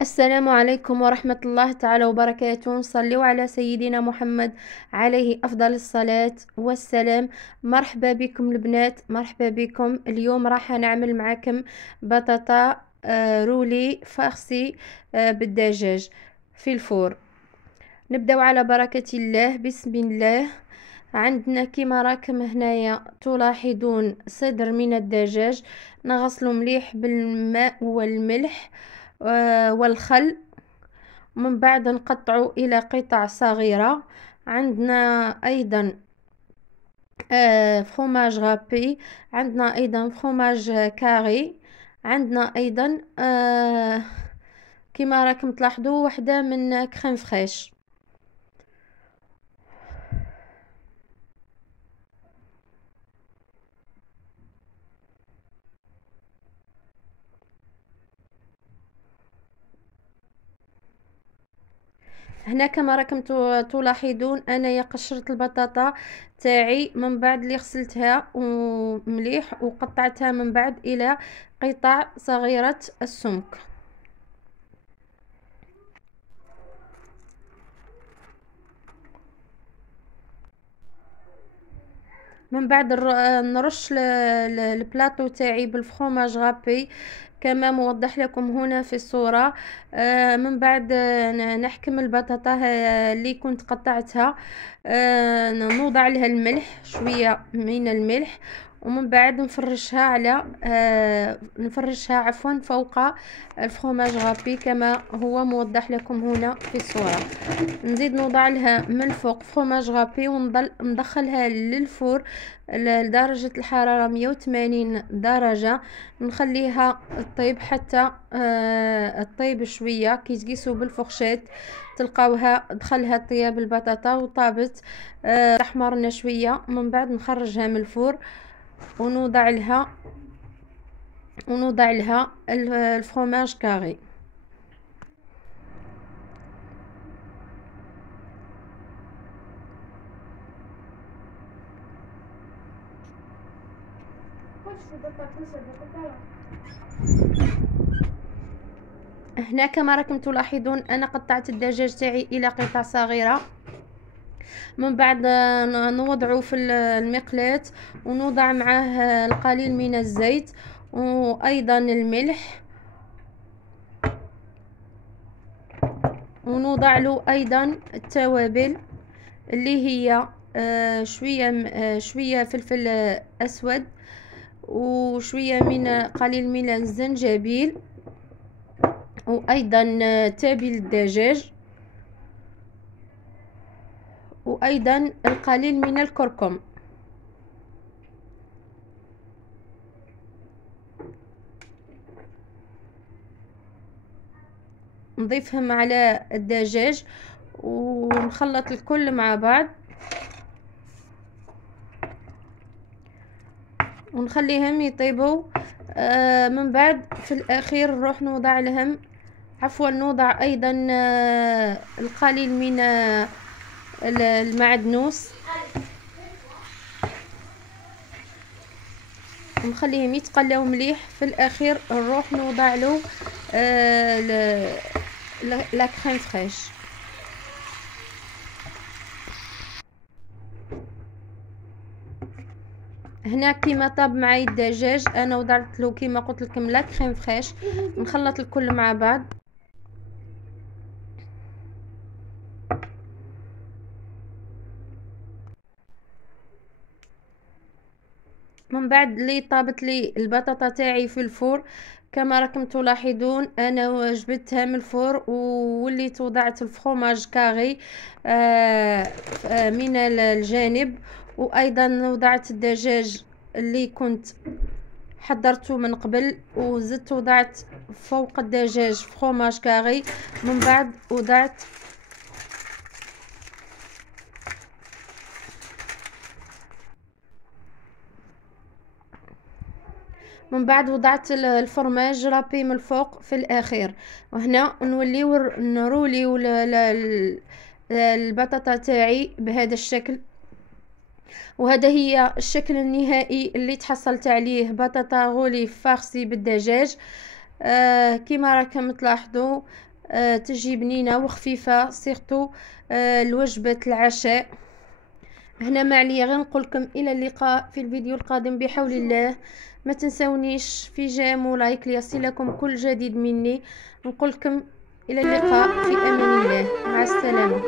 السلام عليكم ورحمة الله تعالى وبركاته. صلوا على سيدنا محمد عليه أفضل الصلاة والسلام. مرحبا بكم البنات، مرحبا بكم. اليوم راح نعمل معكم بطاطا رولي فارسي بالدجاج في الفور. نبداو على بركة الله. بسم الله. عندنا كما راكم هنايا تلاحظون صدر من الدجاج، نغسله مليح بالماء والملح والخل، من بعد نقطعه إلى قطع صغيرة. عندنا أيضا فروماج غابي، عندنا أيضا فروماج كاري، عندنا أيضا كما راكم تلاحظوا وحدة من كريم فريش. هنا كما راكم تلاحظون انايا قشرت البطاطا تاعي من بعد اللي غسلتها ومليح وقطعتها من بعد الى قطع صغيرة السمك. من بعد نرش البلاطو تاعي بالفرomاج غابي كما موضح لكم هنا في الصورة. من بعد نحكم البطاطا اللي كنت قطعتها، نوضع لها الملح، شوية من الملح، ومن بعد نفرشها على نفرشها عفوا فوق الفرomاج غابي كما هو موضح لكم هنا في الصورة. نزيد نوضع لها من الفوق فرomاج غابي ونضل ندخلها للفور لدرجة الحرارة 180 درجة. نخليها تطيب حتى تطيب شوية. كي تقيسوا بالفرشات تلقاوها دخلها طياب البطاطا وطابت، تحمرنا شوية. من بعد نخرجها من الفور ونوضع لها الفرomاج كاري. هنا كما راكم تلاحظون انا قطعت الدجاج تاعي الى قطع صغيره. من بعد نوضعه في المقلاة ونوضع معاه القليل من الزيت وايضا الملح، ونوضع له ايضا التوابل اللي هي شويه فلفل اسود، وشويه من قليل من الزنجبيل، وايضا تابل الدجاج، وايضا القليل من الكركم. نضيفهم على الدجاج ونخلط الكل مع بعض ونخليهم يطيبوا. من بعد في الاخير نروح نوضع لهم نوضع ايضا القليل من المعدنوس ونخليهم يتقلاو مليح. في الاخير نروح نوضع له لا كريم فريش. هنا كيما طاب معي الدجاج انا وضعت له كيما قلت لكم لا كريم فريش. نخلط الكل مع بعض. من بعد اللي طابت لي البطاطا تاعي في الفور كما راكم تلاحظون انا جبتها من الفور ووليت وضعت الفرomاج كاري من الجانب، وايضا وضعت الدجاج اللي كنت حضرته من قبل وزدت وضعت فوق الدجاج فرomاج كاري. من بعد وضعت الفرماج رابي من الفوق في الاخير. وهنا نوليو نروليو البطاطا تاعي بهذا الشكل. وهذا هي الشكل النهائي اللي تحصلت عليه بطاطا غولي فارسي بالدجاج. كيما راكم تلاحظوا تجي بنينه وخفيفه سيرتو لوجبه العشاء. هنا ما عليا غير نقولكم الى اللقاء في الفيديو القادم بحول الله. ما تنسونيش في جيم ولايك ليصلكم كل جديد مني. نقولكم الى اللقاء في امان الله، مع السلامه.